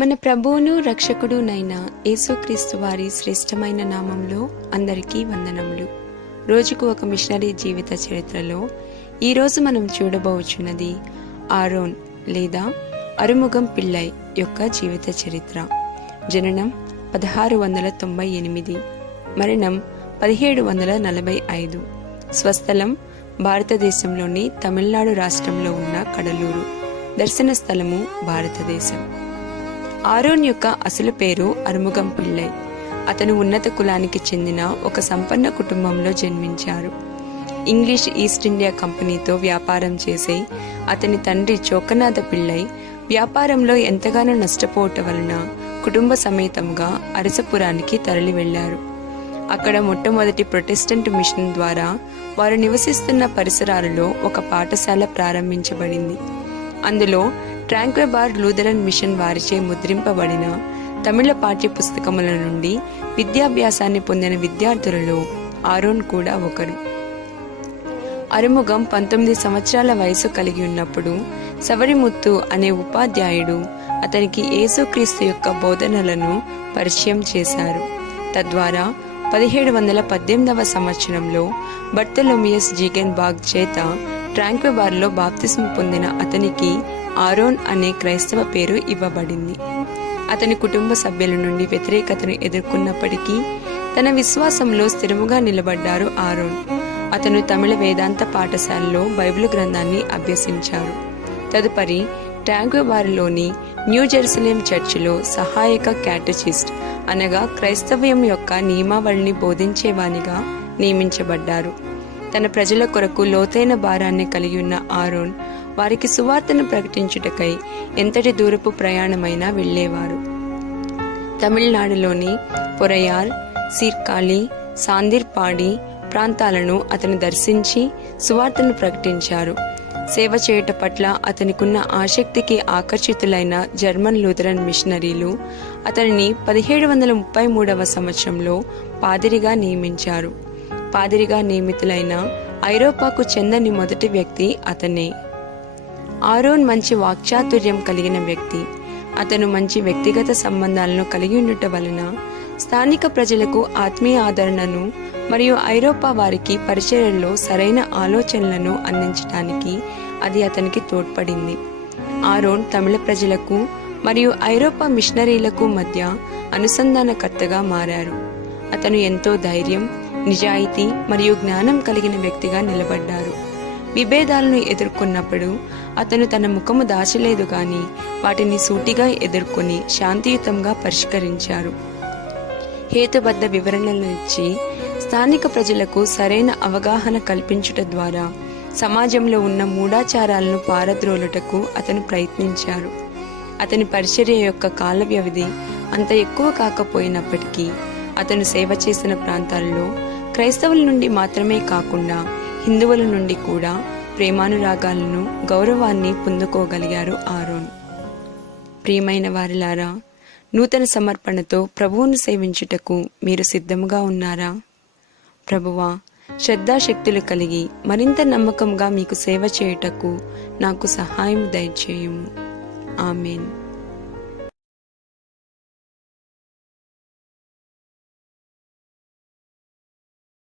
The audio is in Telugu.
మన ప్రభువును రక్షకుడునైన యేసుక్రీస్తు వారి శ్రేష్టమైన నామంలో అందరికీ వందనములు. రోజుకు ఒక మిషనరీ జీవిత చరిత్రలో ఈరోజు మనం చూడబోచున్నది ఆరోన్ లేదా అరుముగం పిళ్ళై యొక్క జీవిత చరిత్ర. జననం 1698, మరణం 1745, స్వస్థలం భారతదేశంలోని తమిళనాడు రాష్ట్రంలో ఉన్న కడలూరు, దర్శన స్థలము భారతదేశం. ఆరోన్ యొక్క అసలు పేరు అరుముగం పిళ్ళై. అతను ఉన్నత కులానికి చెందిన ఒక సంపన్న కుటుంబంలో జన్మించారు. ఇంగ్లీష్ ఈస్ట్ ఇండియా కంపెనీతో వ్యాపారం చేసే అతని తండ్రి చోకనాథ పిళ్ళై వ్యాపారంలో ఎంతగానో నష్టపోవటం వలన కుటుంబ సమేతంగా అరసపురానికి తరలి వెళ్లారు. అక్కడ మొట్టమొదటి ప్రొటెస్టెంట్ మిషన్ ద్వారా వారు నివసిస్తున్న పరిసరాలలో ఒక పాఠశాల ప్రారంభించబడింది. అందులో ట్రాంక్వెబార్ లూథరన్ మిషన్ వారిచే ముద్రింపబడిన తమిళ పాఠ్య పుస్తకముల నుండి విద్యాభ్యాసాన్ని పొందిన విద్యార్థులలో ఆరోన్ కూడా ఒకరు. అరుముగం 19 సంవత్సరాల వయసు కలిగి ఉన్నప్పుడు సవరిముత్తు అనే ఉపాధ్యాయుడు అతనికి యేసుక్రీస్తు యొక్క బోధనలను పరిచయం చేశారు. తద్వారా 1718వ సంవత్సరంలో బర్తలోమియస్ జీగెన్ బాగ్ చేత ట్రాంక్వెబార్లో బాప్తిస్మ పొందిన అతనికి ఆరోన్ అనే క్రైస్తవ పేరు ఇవ్వబడింది. అతని కుటుంబ సభ్యుల నుండి వ్యతిరేకతను ఎదుర్కొన్నప్పటికీ తన విశ్వాసంలో స్థిరముగా నిలబడ్డారు ఆరోన్. అతను తమిళ వేదాంత పాఠశాలలో బైబిల్ గ్రంథాన్ని అభ్యసించారు. తదుపరి ట్రాంక్వెబార్లోని న్యూ జెరూసలేం చర్చిలో సహాయక క్యాటచిస్ట్ అనగా క్రైస్తవ్యం యొక్క నియమావళిని బోధించేవానిగా నియమించబడ్డారు. తన ప్రజల కొరకు లోతైన భారాన్ని కలిగి ఉన్న ఆరోన్ వారికి సువార్తను ప్రకటించుటకై ఎంతటి దూరపు ప్రయాణమైనా వెళ్లేవారు. తమిళనాడులోని పొరయార్, సీర్కాళి, సాందిర్పాడి ప్రాంతాలను అతను దర్శించి సువార్తను ప్రకటించారు. సేవ చేయుట పట్ల అతనికున్న ఆసక్తికి ఆకర్షితులైన జర్మన్ లూథరన్ మిషనరీలు అతనిని 1733వ సంవత్సరంలో పాదిరిగా నియమించారు. పాదిరిగా నియమితులైన ఐరోపాకు చెందని మొదటి వ్యక్తి అతనే. ఆరోన్ మంచి వాక్చాతుర్యం కలిగిన వ్యక్తి. అతను మంచి వ్యక్తిగత సంబంధాలను కలిగి ఉండటం వలన స్థానిక ప్రజలకు ఆత్మీయ ఆదరణను మరియు ఐరోపా వారికి పరిచర్యల్లో సరైన ఆలోచనలను అందించడానికి అది అతనికి తోడ్పడింది. ఆరోన్ తమిళ ప్రజలకు మరియు ఐరోపా మిషనరీలకు మధ్య అనుసంధానకర్తగా మారారు. అతను ఎంతో ధైర్యం, నిజాయితీ మరియు జ్ఞానం కలిగిన వ్యక్తిగా నిలబడ్డారు. విభేదాలను ఎదుర్కొన్నప్పుడు అతను తన ముఖము దాచలేదు గాని వాటిని సూటిగా ఎదుర్కొని శాంతియుతంగా పరిష్కరించారు. హేతుబద్ధ వివరణలను ఇచ్చి స్థానిక ప్రజలకు సరైన అవగాహన కల్పించుట ద్వారా సమాజంలో ఉన్న మూఢాచారాలను పారద్రోలుటకు అతను ప్రయత్నించారు. అతని పరిచర్య యొక్క కాల వ్యవధి అంత ఎక్కువ కాకపోయినప్పటికీ అతను సేవ చేసిన ప్రాంతాలలో క్రైస్తవుల నుండి మాత్రమే కాకుండా హిందువుల నుండి కూడా ప్రేమానురాగాలను, గౌరవాన్ని పొందుకోగలిగారు ఆరోన్. ప్రియమైన వారిలారా, నూతన సమర్పణతో ప్రభువును సేవించుటకు మీరు సిద్ధముగా ఉన్నారా? ప్రభువా, శ్రద్ధాశక్తులు కలిగి మరింత నమ్మకంగా మీకు సేవ చేయుటకు నాకు సహాయం దయచేయుము. ఆమేన్.